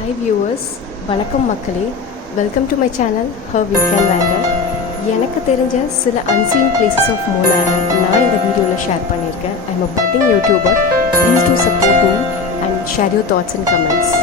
Hi viewers, வணக்கம் மக்களே. Welcome to my channel her weekend wander. எனக்கு தெரிஞ்ச சில அன்சீன் பிளேசஸ் ஆஃப் மூணாரை நான் இந்த வீடியோவில் ஷேர் பண்ணியிருக்கேன். I am a padding YouTuber. Please do support me and share your thoughts and comments.